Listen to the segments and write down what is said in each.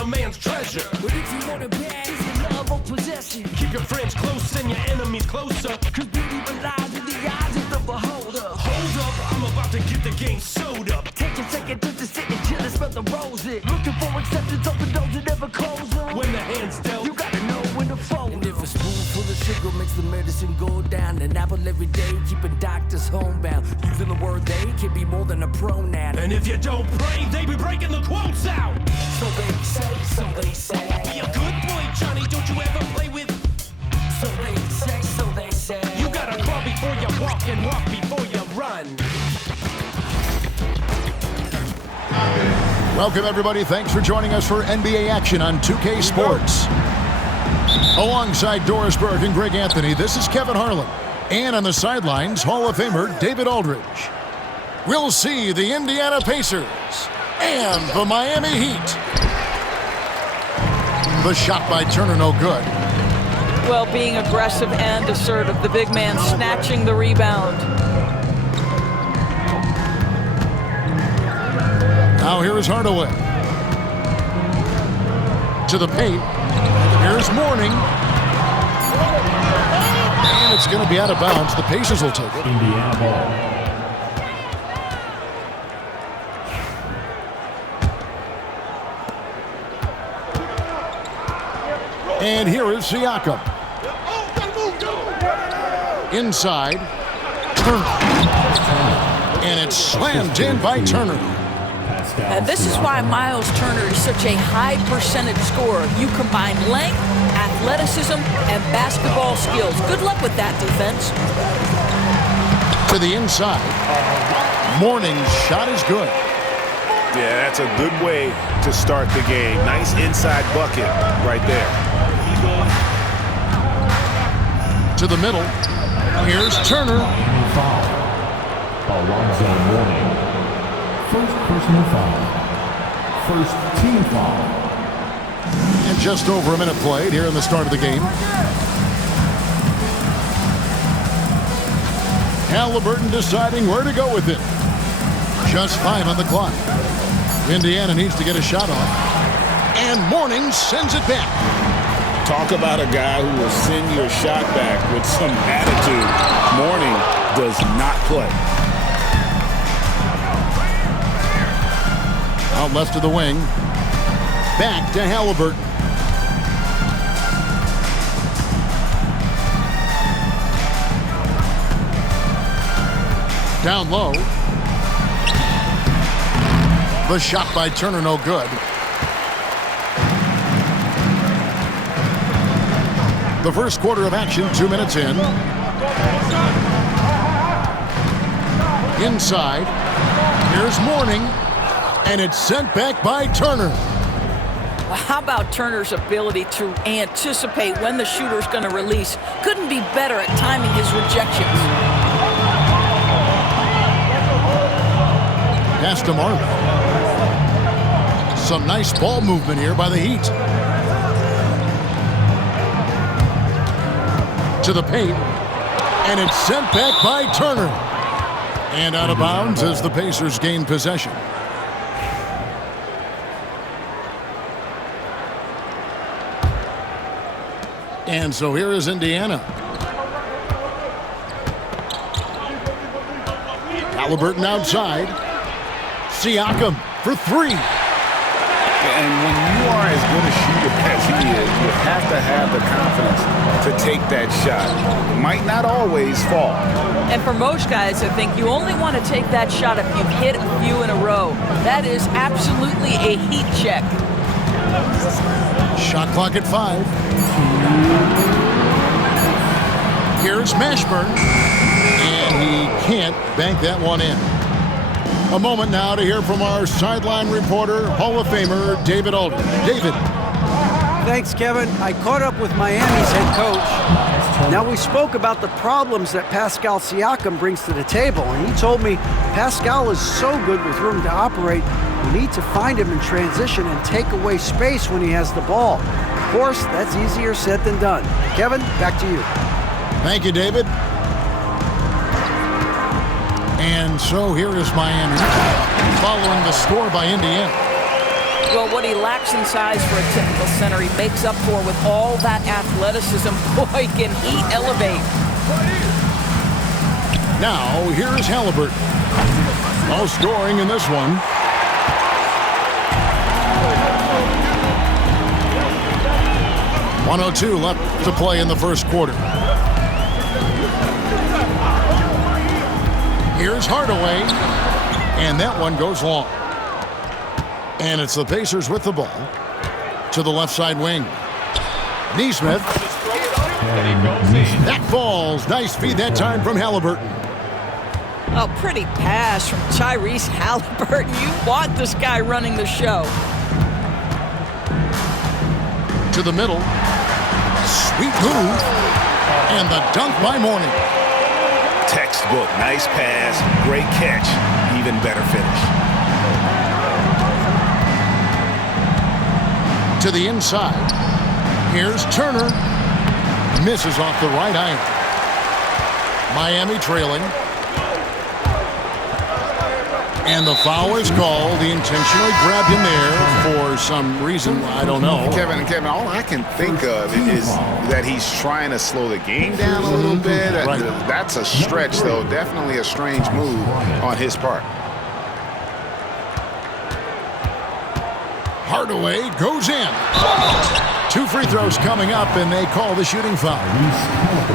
a man's treasure. But if you want it bad, it's the love of possession. Keep your friends close and your enemies closer. Cause beauty lies in the eyes of the beholder. Hold up, I'm about to get the game sewed up. Take a second just to sit and chill and smell the roses. Looking for acceptance, open doors and never close them. When the hand's dealt, you gotta know when to fold. And if a spoonful of sugar makes the medicine go down, an apple every day, keeping doctors homebound. Using the word they can be more than a pronoun. and if you don't pray, they be breaking the quotes out. So they say, so they say. Be a good boy, Johnny, don't you ever play with. So they say, so they say. You gotta crawl before you walk and walk before you run. Welcome, everybody. Thanks for joining us for NBA action on 2K Sports. Alongside Doris Burke and Greg Anthony, this is Kevin Harlan. And on the sidelines, Hall of Famer David Aldridge. We'll see the Indiana Pacers and the Miami Heat. The shot by Turner, no good. Well, being aggressive and assertive, the big man snatching the rebound. Now here is Hardaway. To the paint. Here's Mourning. And it's going to be out of bounds. The Pacers will take it. Indiana ball. And here is Siakam. Inside. Turner. And it's slammed in by Turner. And this is why Miles Turner is such a high percentage scorer. You combine length, athleticism, and basketball skills. Good luck with that defense. To the inside. Mourning's shot is good. Yeah, that's a good way to start the game. Nice inside bucket right there. To the middle. Here's Turner. Foul. Alonzo Mourning. First personal foul. First team foul. And just over a minute played here in the start of the game. Halliburton deciding where to go with it. Just 5 on the clock. Indiana needs to get a shot off. And Mourning sends it back. Talk about a guy who will send your shot back with some attitude. Mourning does not play. Out left to the wing. Back to Halliburton. Down low. The shot by Turner, no good. The first quarter of action, 2 minutes in. Inside. Here's Mourning. And it's sent back by Turner. Well, how about Turner's ability to anticipate when the shooter's going to release? Couldn't be better at timing his rejections. Pass to Marley. Some nice ball movement here by the Heat. To the paint. And it's sent back by Turner. And out of bounds as the Pacers gain possession. And so here is Indiana. Halliburton outside. Siakam for 3. And when you are as good a shooter as he is, you have to have the confidence to take that shot. It might not always fall. And for most guys, I think you only want to take that shot if you've hit a few in a row. That is absolutely a heat check. Shot clock at 5. Here's Mashburn. And he can't bank that one in. A moment now to hear from our sideline reporter, Hall of Famer David Aldridge. David. Thanks, Kevin. I caught up with Miami's head coach. Now, we spoke about the problems that Pascal Siakam brings to the table, and he told me Pascal is so good with room to operate, we need to find him in transition and take away space when he has the ball. Of course, that's easier said than done. Kevin, back to you. Thank you, David. And so here is Miami, following the score by Indiana. Well, what he lacks in size for a typical center, he makes up for with all that athleticism. Boy, can he elevate. Now, here is Halliburton. No scoring in this one. .102 left to play in the first quarter. Here's Hardaway, and that one goes long. And it's the Pacers with the ball to the left side wing. Neesmith. That falls. Nice feed that time from Halliburton. A pretty pass from Tyrese Halliburton. You want this guy running the show. To the middle. Sweet move. And the dunk by Mourning. Textbook. Nice pass. Great catch. Even better finish. To the inside. Here's Turner. Misses off the right iron. Miami trailing. And the foul is called. He intentionally grabbed him there for some reason. I don't know. Kevin, all I can think of is that he's trying to slow the game down a little bit. Right. That's a stretch, though. Definitely a strange move on his part. Hardaway goes in. 2 free throws coming up, and they call the shooting foul.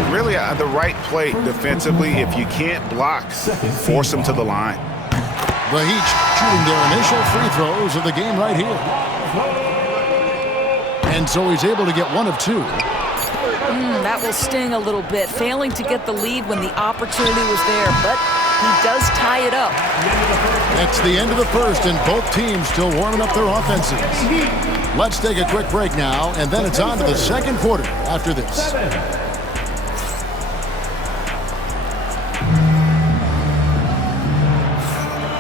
Really, the right play defensively. If you can't block, force him to the line. The Heat shooting their initial free throws of the game right here. And so he's able to get 1 of 2. That will sting a little bit. Failing to get the lead when the opportunity was there, but he does tie it up. That's the end of the first, and both teams still warming up their offenses. Let's take a quick break now, and then it's on to the second quarter after this.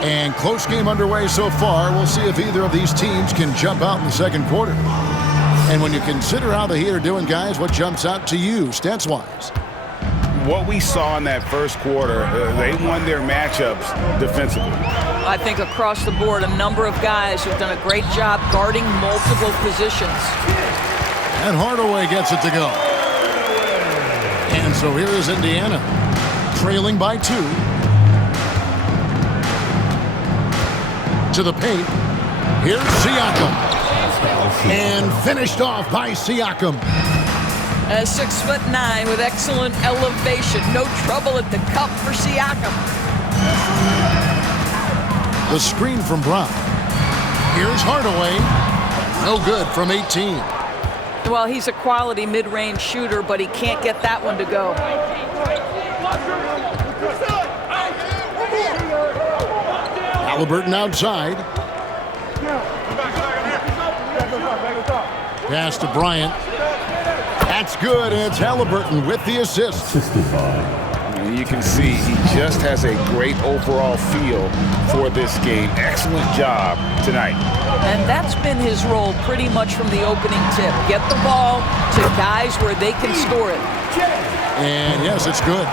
And close game underway so far. We'll see if either of these teams can jump out in the second quarter. And when you consider how the Heat are doing, guys, what jumps out to you, stats-wise? What we saw in that first quarter, they won their matchups defensively. I think across the board, a number of guys who've done a great job guarding multiple positions. And Hardaway gets it to go. And so here is Indiana, trailing by 2. To the paint. Here's Siakam. And finished off by Siakam. 6'9" with excellent elevation. No trouble at the cup for Siakam. The screen from Brown. Here's Hardaway. No good from 18. Well, he's a quality mid-range shooter, but he can't get that one to go. Halliburton outside. Pass to Bryant. That's good, and it's Halliburton with the assist. And you can see he just has a great overall feel for this game. Excellent job tonight. And that's been his role pretty much from the opening tip. Get the ball to guys where they can score it. And yes, it's good.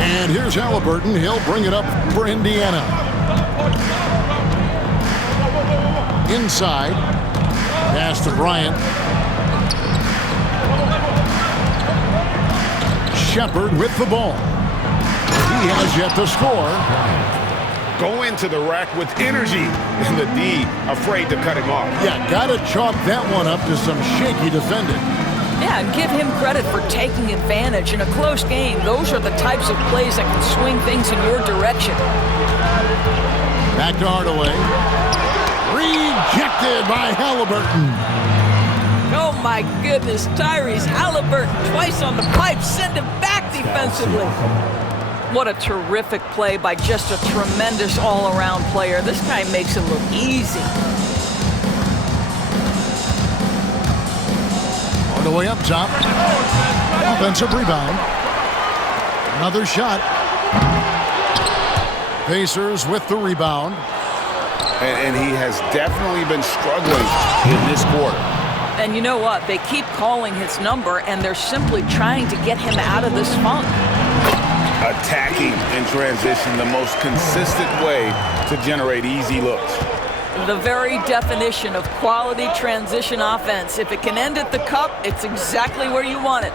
And here's Halliburton. He'll bring it up for Indiana. Inside. Pass to Bryant. Shepard with the ball. He has yet to score. Go into the rack with energy, and the D afraid to cut him off. Yeah, gotta chalk that one up to some shaky defending. Yeah, and give him credit for taking advantage. In a close game, those are the types of plays that can swing things in your direction. Back to Hardaway. Rejected by Halliburton. Oh my goodness, Tyrese Halliburton twice on the pipe, send him back defensively. What a terrific play by just a tremendous all-around player. This guy makes it look easy. All the way up top. Offensive rebound. Another shot. Pacers with the rebound. And he has definitely been struggling in this quarter. And you know what? They keep calling his number, and they're simply trying to get him out of this funk. Attacking in transition, the most consistent way to generate easy looks. The very definition of quality transition offense. If it can end at the cup, it's exactly where you want it.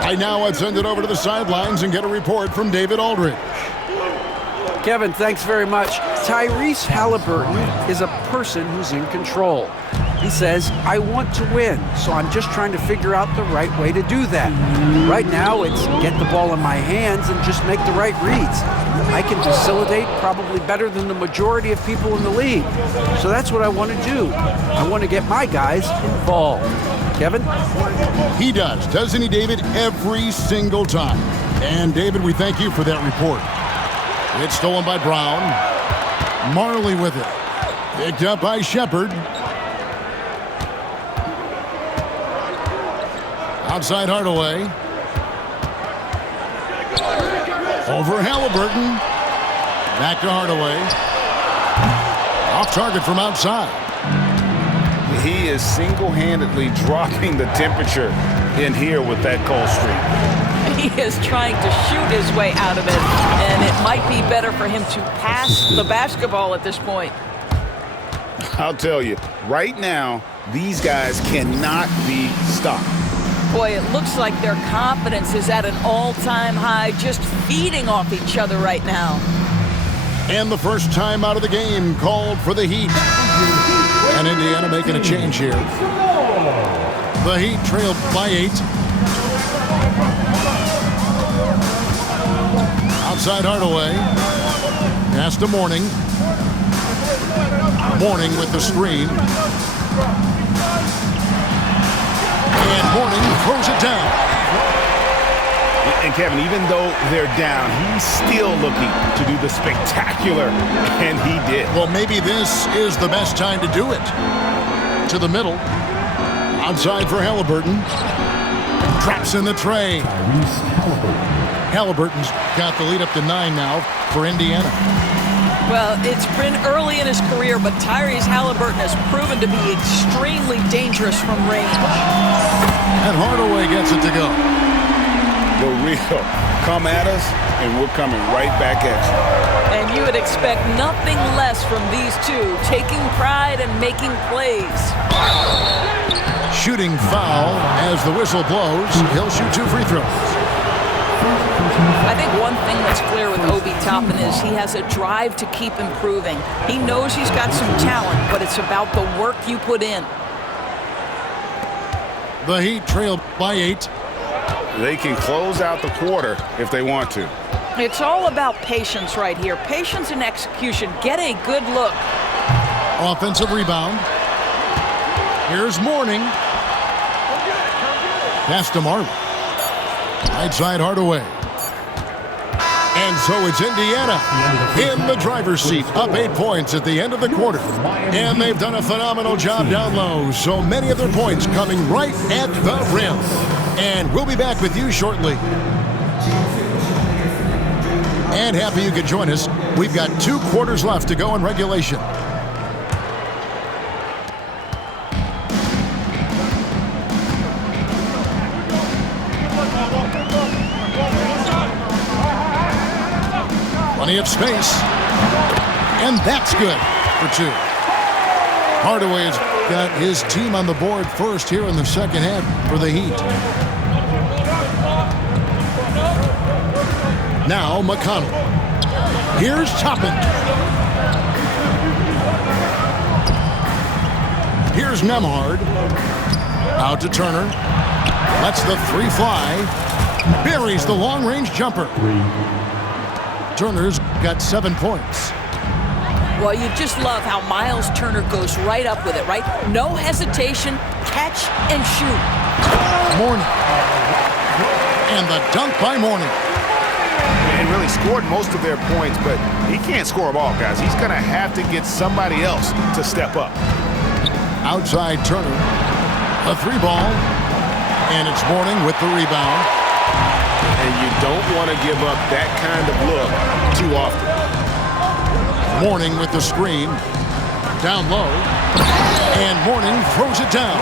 Right now, let's send it over to the sidelines and get a report from David Aldridge. Kevin, thanks very much. Tyrese Halliburton is a person who's in control. He says, I want to win, so I'm just trying to figure out the right way to do that. Right now, it's get the ball in my hands and just make the right reads. I can facilitate probably better than the majority of people in the league. So that's what I want to do. I want to get my guys involved. Kevin? He does, doesn't he, David? Every single time. And, David, we thank you for that report. It's stolen by Brown. Marley with it. Picked up by Shepard. Outside Hardaway. Over Halliburton. Back to Hardaway. Off target from outside. He is single-handedly dropping the temperature in here with that cold streak. He is trying to shoot his way out of it, and it might be better for him to pass the basketball at this point. I'll tell you, right now, these guys cannot be stopped. Boy, it looks like their confidence is at an all-time high, just feeding off each other right now. And the first time out of the game called for the Heat. And Indiana making a change here. The Heat trailed by 8. Outside Hardaway. Pass to Mourning. Mourning with the screen. And Mourning throws it down. And Kevin, even though they're down, he's still looking to do the spectacular, and he did. Well, maybe this is the best time to do it. To the middle. Outside for Halliburton. Traps in the tray. Halliburton's got the lead up to 9 now for Indiana. Well, it's been early in his career, but Tyrese Halliburton has proven to be extremely dangerous from range. And Hardaway gets it to go. The real come at us, and we're coming right back at you. And you would expect nothing less from these two, taking pride and making plays. Shooting foul as the whistle blows. He'll shoot 2 free throws. I think one thing that's clear with Obi Toppin is he has a drive to keep improving. He knows he's got some talent, but it's about the work you put in. The Heat trailed by 8. They can close out the quarter if they want to. It's all about patience right here. Patience and execution. Get a good look. Offensive rebound. Here's Mourning. Pass to Marley. Right side Hardaway. And so it's Indiana in the driver's seat, up 8 points at the end of the quarter. And they've done a phenomenal job down low, so many of their points coming right at the rim. And we'll be back with you shortly. And happy you could join us. We've got 2 quarters left to go in regulation. Plenty of space. And that's good for 2. Hardaway has got his team on the board first here in the second half for the Heat. Now McConnell. Here's Toppin. Here's Nembhard. Out to Turner. Lets the 3 fly. Buries the long-range jumper. Turner's got 7 points. Well, you just love how Miles Turner goes right up with it, right? No hesitation, catch and shoot. Mourning. And the dunk by Mourning. And really scored most of their points, but he can't score them all, guys. He's going to have to get somebody else to step up. Outside Turner. A 3 ball. And it's Mourning with the rebound. And you don't want to give up that kind of look too often. Mourning with the screen. Down low. And Mourning throws it down.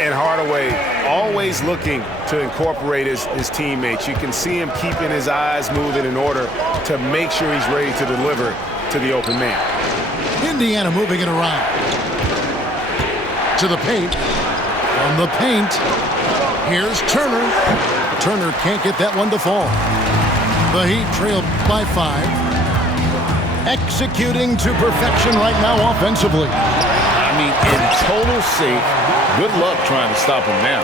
And Hardaway always looking to incorporate his teammates. You can see him keeping his eyes moving in order to make sure he's ready to deliver to the open man. Indiana moving it around. To the paint. From the paint. Here's Turner. Turner can't get that one to fall. The Heat trail by 5. Executing to perfection right now offensively. I mean, in total sync. Good luck trying to stop him now.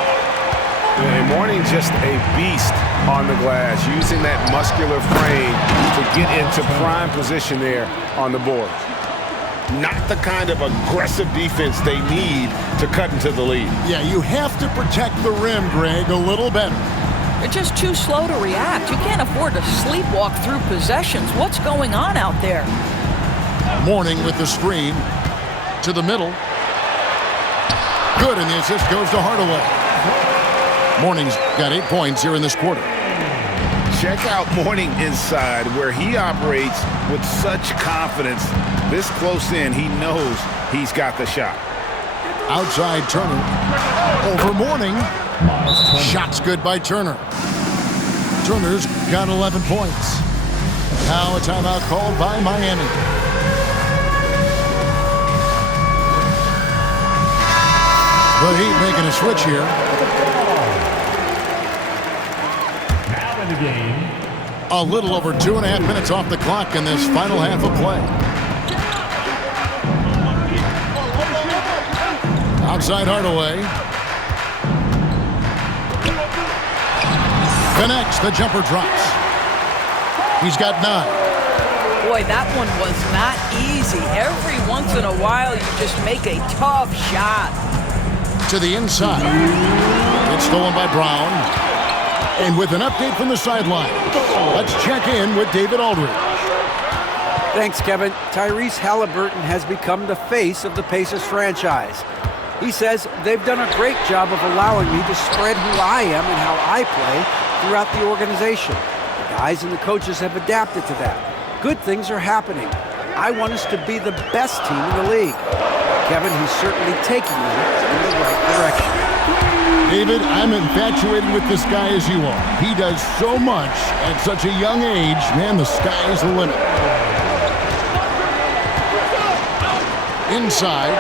And Mourning just a beast on the glass, using that muscular frame to get into prime position there on the board. Not the kind of aggressive defense they need to cut into the lead. Yeah, you have to protect the rim, Greg, a little better. They're just too slow to react. You can't afford to sleepwalk through possessions. What's going on out there? Mourning with the screen. To the middle. Good, and the assist goes to Hardaway. Mourning's got 8 points here in this quarter. Check out Mourning inside, where he operates with such confidence. This close in, he knows he's got the shot. Outside Turner. Over Mourning. Shot's good by Turner. Turner's got 11 points. Now a timeout called by Miami. The Heat making a switch here. Now in the game. A little over 2.5 minutes off the clock in this final half of play. Outside Hardaway. Connects, the jumper drops. He's got 9. Boy, that one was not easy. Every once in a while, you just make a tough shot. To the inside. It's stolen by Brown. And with an update from the sideline, let's check in with David Aldridge. Thanks, Kevin. Tyrese Halliburton has become the face of the Pacers franchise. He says they've done a great job of allowing me to spread who I am and how I play throughout the organization. The guys and the coaches have adapted to that. Good things are happening. I want us to be the best team in the league. Kevin, he's certainly taking me in the right direction. David, I'm infatuated with this guy as you are. He does so much at such a young age. Man, the sky's the limit. Inside.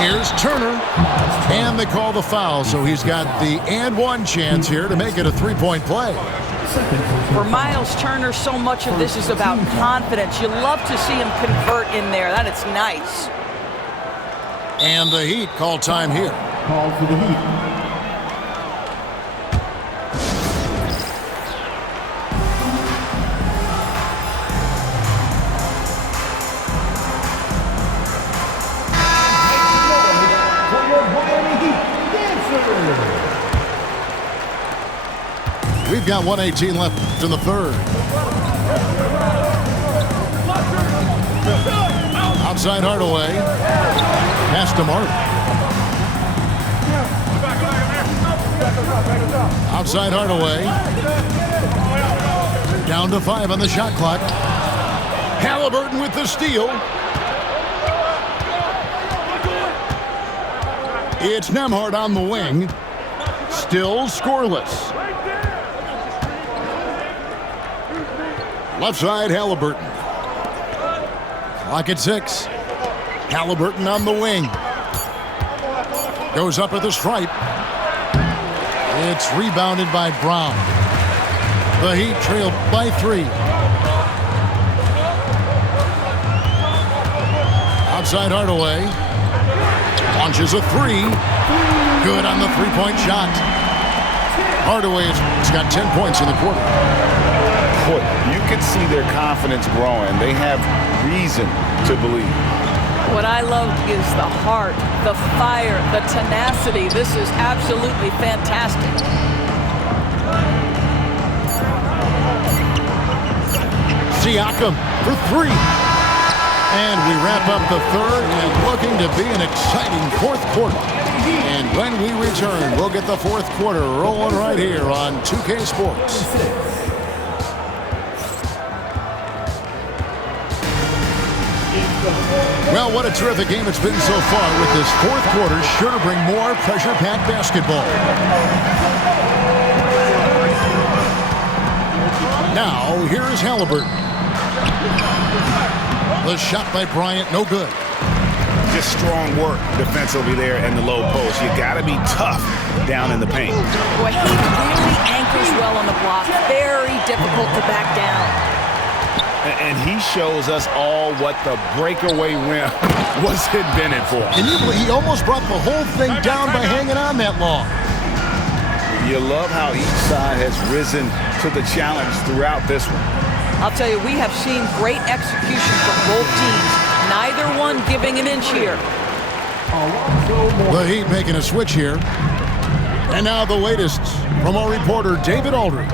Here's Turner. And they call the foul, so he's got the and one chance here to make it a three-point play. For Miles Turner, so much of this is about confidence. You love to see him convert in there. That is nice. And the Heat call time here. Call for the Heat. We've got 1:18 left in the third. Outside Hardaway. Pass to Martin. Outside Hardaway. Down to 5 on the shot clock. Halliburton with the steal. It's Nembhard on the wing. Still scoreless. Left side, Halliburton. Clock at 6. Halliburton on the wing. Goes up at the stripe. It's rebounded by Brown. The Heat trail by 3. Outside Hardaway. Launches a 3. Good on the three-point shot. Hardaway has got 10 points in the quarter. Boy, you can see their confidence growing. They have reason to believe. What I love is the heart, the fire, the tenacity. This is absolutely fantastic. Siakam for 3. And we wrap up the third and looking to be an exciting fourth quarter. And when we return, we'll get the fourth quarter rolling right here on 2K Sports. Well, what a terrific game it's been so far, with this fourth quarter sure to bring more pressure-packed basketball. Now, here is Halliburton. The shot by Bryant, no good. just strong work defensively there in the low post. You got to be tough down in the paint. Boy, he really anchors well on the block. Very difficult to back down. And he shows us all what the breakaway rim was invented for. Can you believe he almost brought the whole thing down by hanging on that long? You love how each side has risen to the challenge throughout this one. I'll tell you, we have seen great execution from both teams. Neither one giving an inch here. The Heat making a switch here. And now the latest from our reporter, David Aldridge.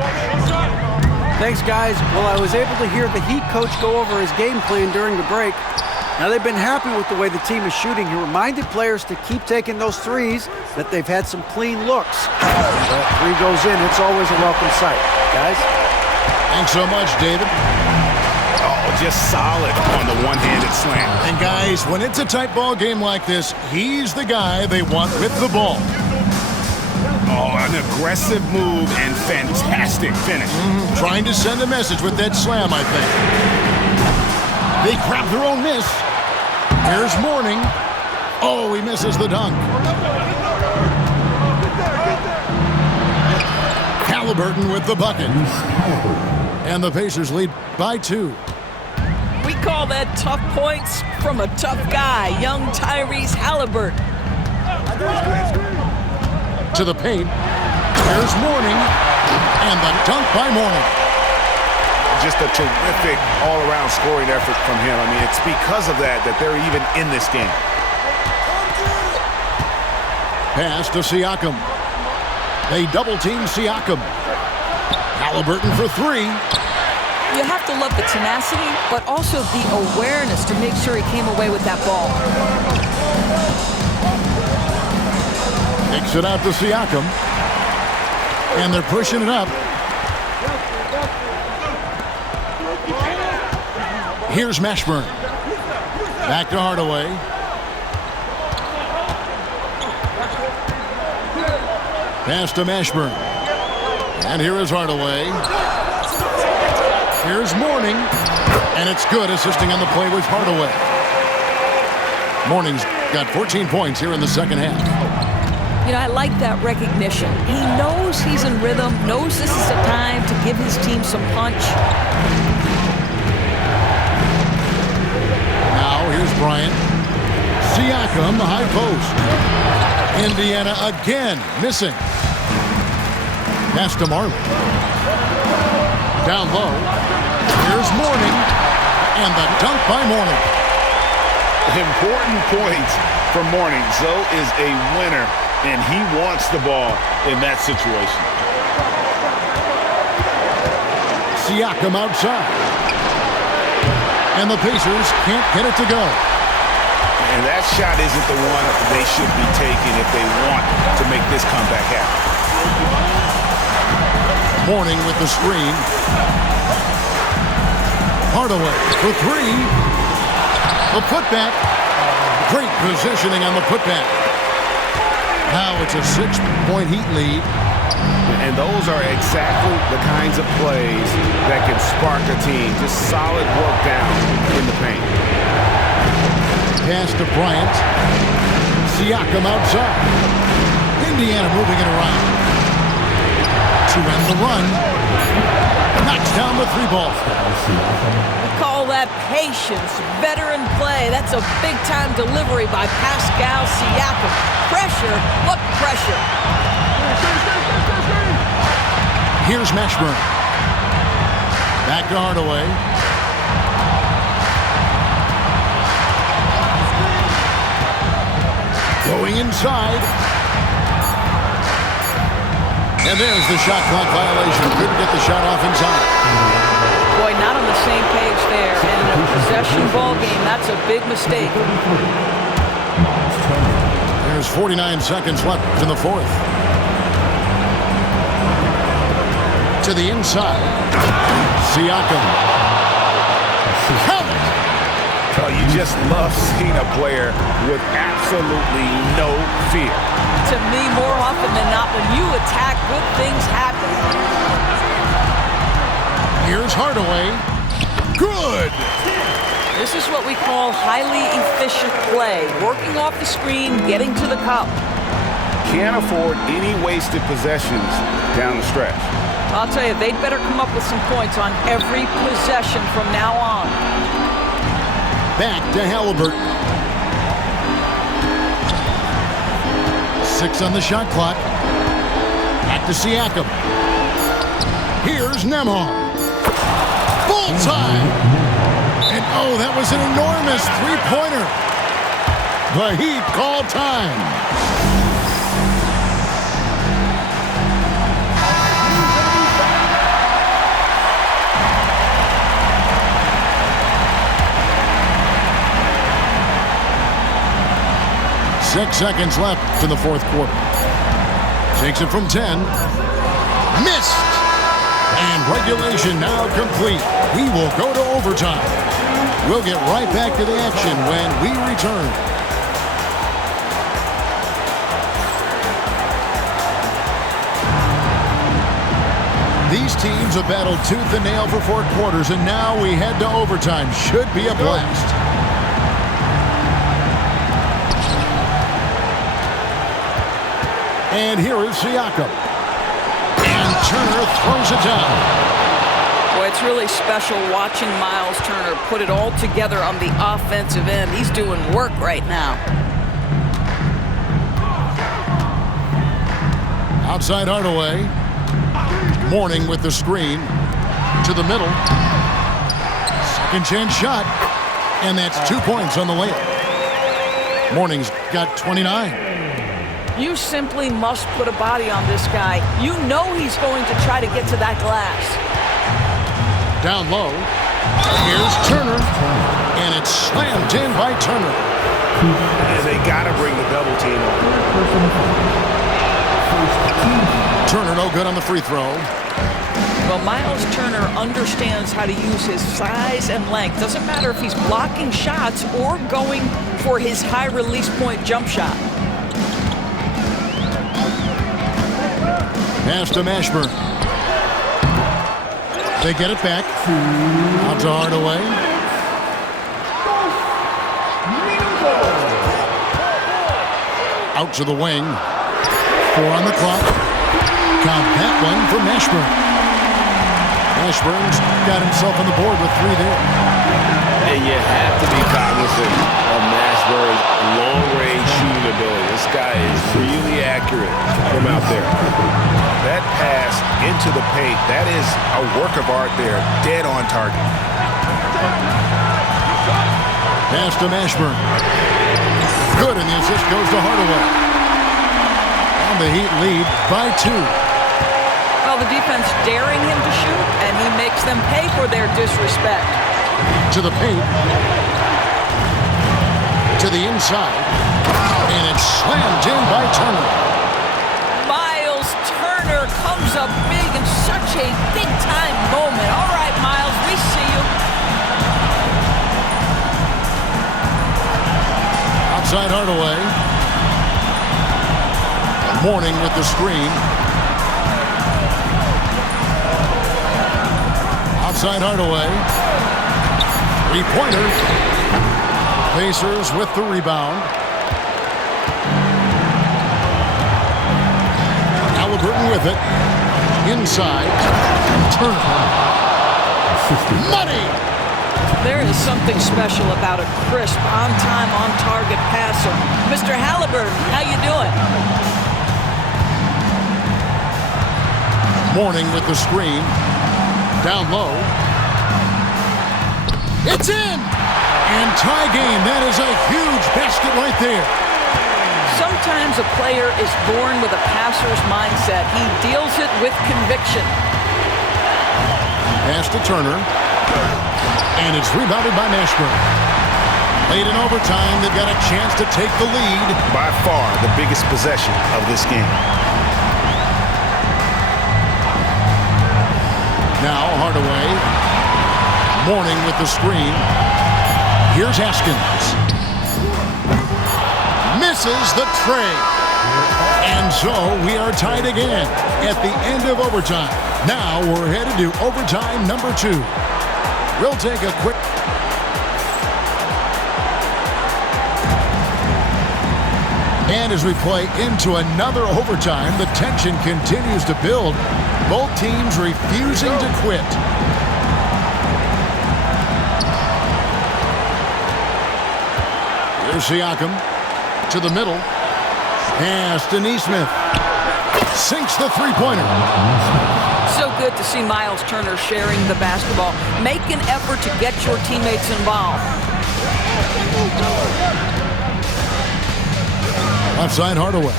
Thanks, guys. Well, I was able to hear the Heat coach go over his game plan during the break. Now, they've been happy with the way the team is shooting. He reminded players to keep taking those threes, that they've had some clean looks. That three goes in, it's always a welcome sight. Guys? Thanks so much, David. Oh, just solid on the one-handed slam. And guys, when it's a tight ball game like this, he's the guy they want with the ball. Oh, an aggressive move and fantastic finish. Trying to send a message with that slam, I think. They grab their own miss. Here's Mourning. Oh, he misses the dunk. Halliburton with the bucket. And the Pacers lead by 2. We call that tough points from a tough guy, young Tyrese Halliburton. To the paint. Here's Mourning. And the dunk by Mourning. Just a terrific all-around scoring effort from him. I mean, it's because of that they're even in this game. Pass to Siakam. They double-team Siakam. Halliburton for 3. You have to love the tenacity, but also the awareness to make sure he came away with that ball. Kicks it out to Siakam. And they're pushing it up. Here's Mashburn. Back to Hardaway. Pass to Mashburn. And here is Hardaway. Here's Mourning. And it's good, assisting on the play with Hardaway. Mourning's got 14 points here in the second half. You know, I like that recognition. He knows he's in rhythm, knows this is the time to give his team some punch. Now here's Bryant. Siakam, the high post. Indiana again missing. Pass to Marley. Down low. Here's Mourning. And the dunk by Mourning. Important points for Mourning. Zoe is a winner, and he wants the ball in that situation. Siakam outside. And the Pacers can't get it to go. And that shot isn't the one they should be taking if they want to make this comeback happen. Mourning with the screen. Hardaway for 3. The putback. Great positioning on the putback. Now it's a 6-point Heat lead. And those are exactly the kinds of plays that can spark a team. Just solid work down in the paint. Pass to Bryant. Siakam outside. Indiana moving it around. To end the run. Knocks down the 3-ball. We call that patience, veteran play. That's a big-time delivery by Pascal Siakam. Pressure, what pressure? Here's Mashburn. Back to Hardaway. Going inside. And there's the shot clock violation. Couldn't get the shot off inside. Boy, not on the same page there. And in a possession ball game, that's a big mistake. There's 49 seconds left in the fourth. To the inside. Siakam. Count it! Oh, you just love seeing a player with absolutely no fear. To me, more often than not, when you attack, good things happen. Here's Hardaway. Good! This is what we call highly efficient play. Working off the screen, getting to the cup. Can't afford any wasted possessions down the stretch. I'll tell you, they'd better come up with some points on every possession from now on. Back to Halliburton. 6 on the shot clock. Back to Siakam. Here's Nembhard. Bullseye! And oh, that was an enormous three-pointer. The Heat call time. 6 seconds left in the fourth quarter. Takes it from 10. Missed! And regulation now complete. We will go to overtime. We'll get right back to the action when we return. These teams have battled tooth and nail for 4 quarters, and now we head to overtime. Should be a blast. And here is Siakam. And Turner throws it down. Boy, it's really special watching Miles Turner put it all together on the offensive end. He's doing work right now. Outside Hardaway. Mourning with the screen. To the middle. Second chance shot. And that's 2 points on the layup. Mourning's got 29. You simply must put a body on this guy. You know he's going to try to get to that glass. Down low. Here's Turner. And it's slammed in by Turner. And they got to bring the double team on. Turner no good on the free throw. Well, Miles Turner understands how to use his size and length. Doesn't matter if he's blocking shots or going for his high release point jump shot. Pass to Mashburn. They get it back. Out to Hardaway. Out to the wing. 4 on the clock. Count that one for Mashburn. Mashburn's got himself on the board with 3 there. And you have to be cognizant of Mashburn's long-range shooting ability. This guy is really accurate from out there. That pass into the paint, that is a work of art there, dead on target. Pass to Mashburn. Good, and the assist goes to Hardaway. And the Heat lead by 2. Well, the defense daring him to shoot, and he makes them pay for their disrespect. To the paint. To the inside. And it's slammed in by Turner. Miles Turner comes up big in such a big-time moment. All right, Miles, we see you. Outside Hardaway. Mourning with the screen. Outside Hardaway. 3-pointer. Pacers with the rebound. Halliburton with it. Inside. Turner. Money! There is something special about a crisp, on-time, on-target passer. Mr. Halliburton, how you doing? Mourning with the screen. Down low. It's in! And tie game. That is a huge basket right there. Sometimes a player is born with a passer's mindset. He deals it with conviction. Pass to Turner. And it's rebounded by Mashburn. Late in overtime, they've got a chance to take the lead. By far the biggest possession of this game. Now Hardaway. Mourning with the screen. Here's Haskins. Misses the tray. And so we are tied again at the end of overtime. Now we're headed to overtime number 2. We'll take a quick... And as we play into another overtime, the tension continues to build. Both teams refusing to quit. Here's Siakam to the middle. Pass to Nesmith. Sinks the three-pointer. So good to see Miles Turner sharing the basketball. Make an effort to get your teammates involved. Left side, Hardaway.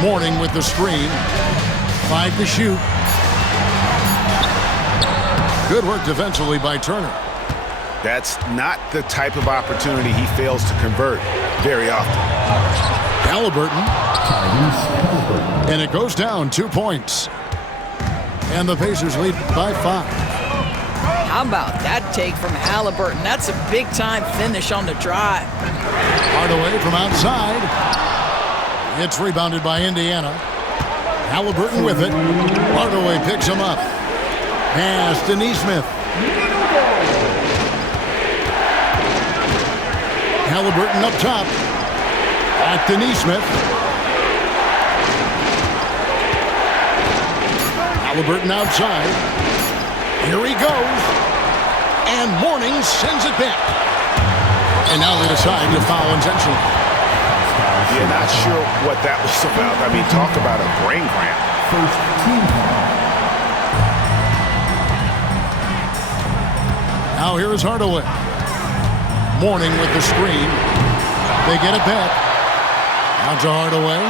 Mourning with the screen. 5 to shoot. Good work defensively by Turner. That's not the type of opportunity he fails to convert very often. Halliburton. And it goes down 2 points. And the Pacers lead by 5. How about that take from Halliburton? That's a big-time finish on the drive. Hardaway from outside. It's rebounded by Indiana. Halliburton with it. Hardaway picks him up. Pass to Nesmith. Halliburton up top. Back to Nesmith. Halliburton outside. Here he goes. And Mourning sends it back. And now they decide to foul intentionally. Yeah, not sure what that was about. I mean, talk about a brain cramp. First team foul. Now here is Hardaway. Mourning with the screen. They get it back. Out to Hardaway.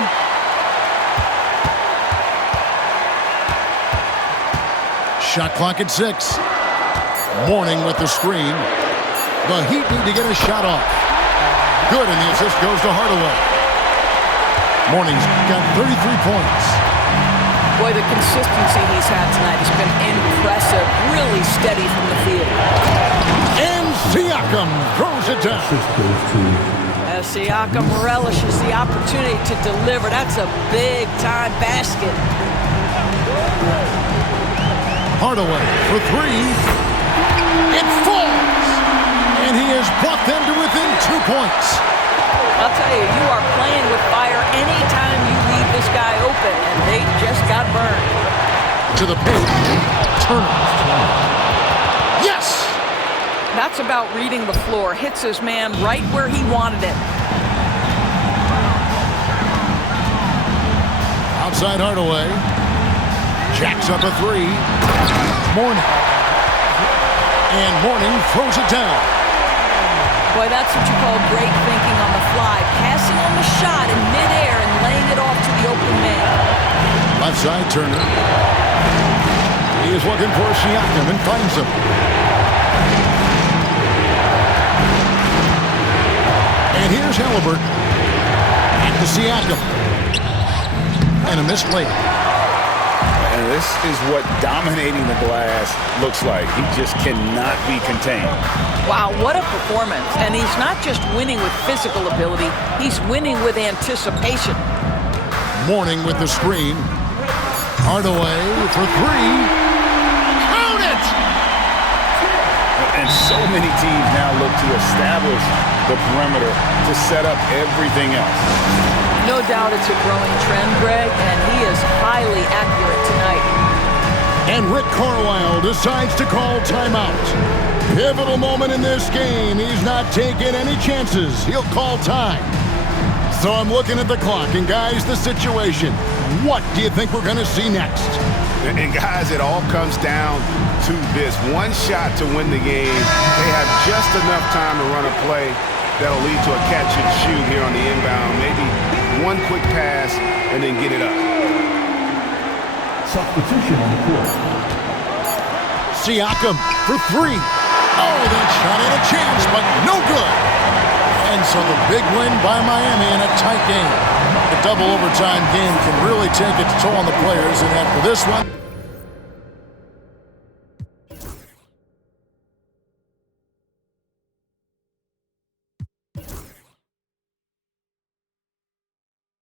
Shot clock at 6. Mourning with the screen. The Heat need to get a shot off. Good, and the assist goes to Hardaway. Mourning's got 33 points. Boy, the consistency he's had tonight has been impressive. Really steady from the field. And Siakam throws it down. As Siakam relishes the opportunity to deliver. That's a big-time basket. Hardaway for 3. It falls. And he has brought them to within 2 points. I'll tell you, you are playing with fire anytime you leave this guy open, and they just got burned. To the paint. Turner. Yes! That's about reading the floor. Hits his man right where he wanted it. Outside Hardaway. Jacks up a 3. Mourning. And Mourning throws it down. Boy, that's what you call great thinking on the fly. Passing on the shot in midair and laying it off to the open man. Left side, Turner. He is looking for Siakam and finds him. And here's Halliburton. Back to Siakam. And a missed layup. And this is what dominating the glass looks like. He just cannot be contained. Wow, what a performance. And he's not just winning with physical ability, he's winning with anticipation. Mourning with the screen. Hardaway for 3. Count it! And so many teams now look to establish the perimeter to set up everything else. No doubt it's a growing trend, Greg, and he is highly accurate tonight. And Rick Carlisle decides to call timeout. Pivotal moment in this game. He's not taking any chances. He'll call time. So I'm looking at the clock, and guys, the situation. What do you think we're going to see next? And guys, it all comes down to this. One shot to win the game. They have just enough time to run a play that'll lead to a catch and shoot here on the inbound. Maybe one quick pass and then get it up. Substitution on the court. Siakam for 3. Oh, that shot had a chance, but no good. And so the big win by Miami in a tight game. The double overtime game can really take its toll on the players, and after this one,